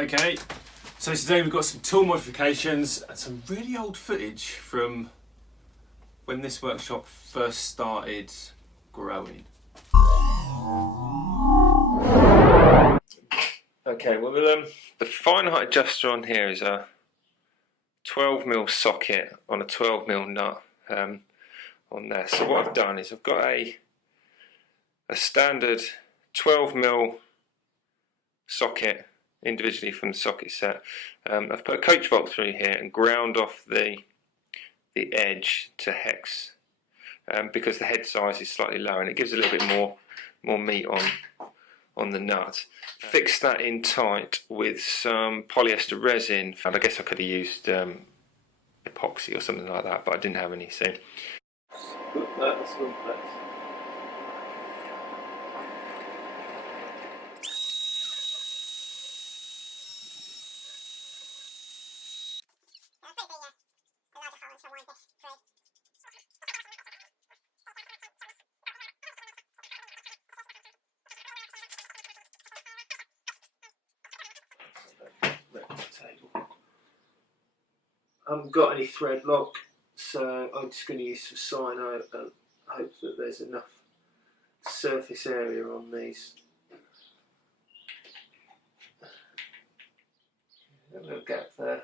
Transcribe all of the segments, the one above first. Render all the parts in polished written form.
Okay, so today we've got some tool modifications and some really old footage from when this workshop first started growing. Okay, well the fine height adjuster on here is a 12mm socket on a 12mm nut on there. So what I've done is I've got a standard 12mm socket individually from the socket set. I've put a coach bolt through here and ground off the edge to hex because the head size is slightly lower and it gives a little bit more meat on the nut. Fixed that in tight with some polyester resin, and I guess I could have used epoxy or something like that, but I didn't have any, so that's one place. I haven't got any thread lock, so I'm just going to use some cyano and hope that there's enough surface area on these. A little gap there.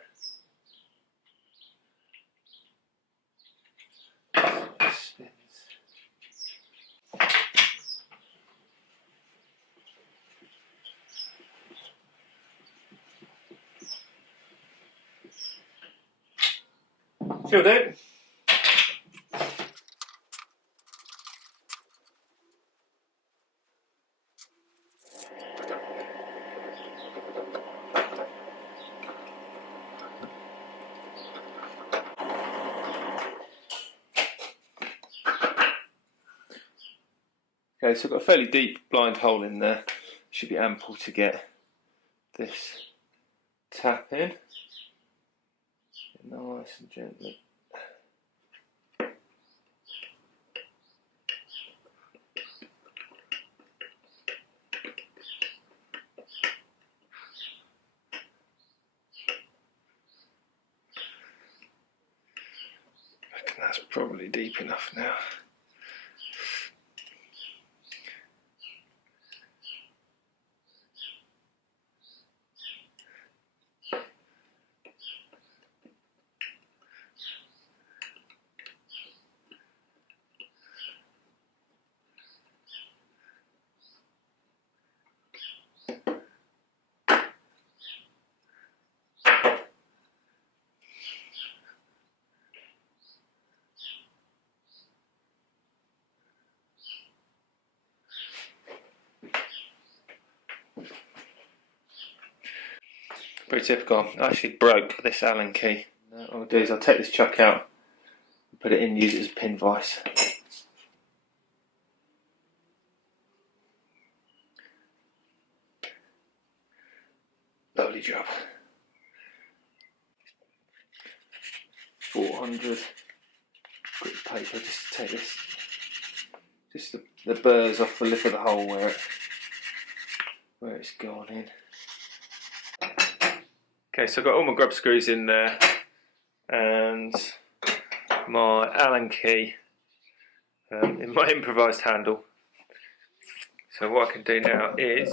Spins. She'll do. Okay, so I've got a fairly deep blind hole in there. Should be ample to get this tap in. Nice and gently. I reckon that's probably deep enough now. Pretty typical. I actually broke this Allen key. What I'll do is I'll take this chuck out and put it in and use it as a pin vise. Lovely job. 400 grit paper just to take this, just the burrs off the lip of the hole where it's gone in. Okay, so I've got all my grub screws in there and my Allen key in my improvised handle. So what I can do now is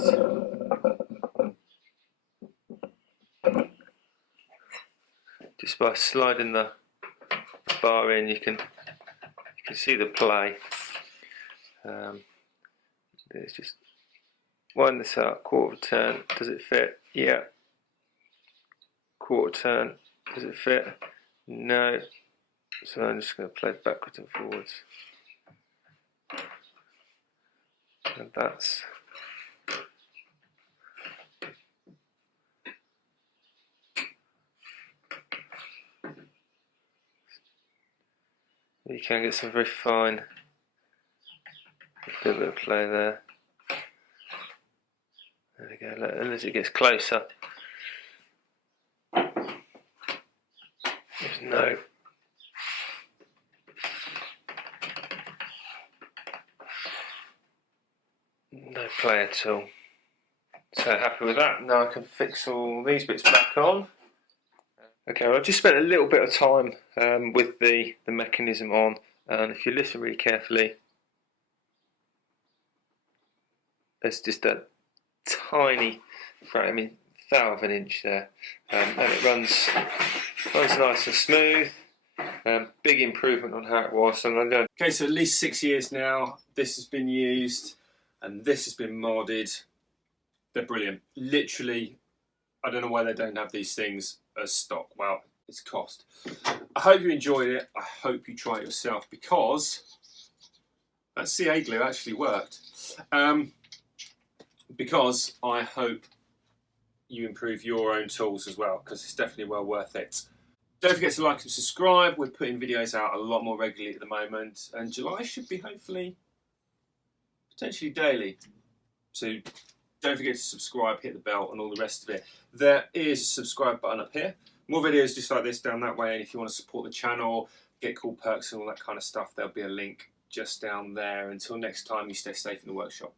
just by sliding the bar in, you can see the play. It's just wind this out, quarter of a turn. Does it fit? Yeah. Quarter turn. Does it fit? No. So I'm just going to play backwards and forwards. And that's you can get some very fine bit of play there. There we go. And as it gets closer, there's no play at all. So happy with that. Now I can fix all these bits back on. Okay, well, I just spent a little bit of time with the mechanism on, and if you listen really carefully, there's just a tiny thou of an inch there, and it runs nice and smooth. Big improvement on how it was. And okay, so at least 6 years now. This has been used, and this has been modded. They're brilliant. Literally, I don't know why they don't have these things as stock. Well, it's cost. I hope you enjoyed it. I hope you try it yourself, because that CA glue actually worked. Because I hope you improve your own tools as well, because it's definitely well worth it. Don't forget to like and subscribe. We're putting videos out a lot more regularly at the moment, and July should be hopefully potentially daily. So don't forget to subscribe, hit the bell, and all the rest of it. There is a subscribe button up here. More videos just like this down that way, and if you want to support the channel, get cool perks and all that kind of stuff, there'll be a link just down there. Until next time, you stay safe in the workshop.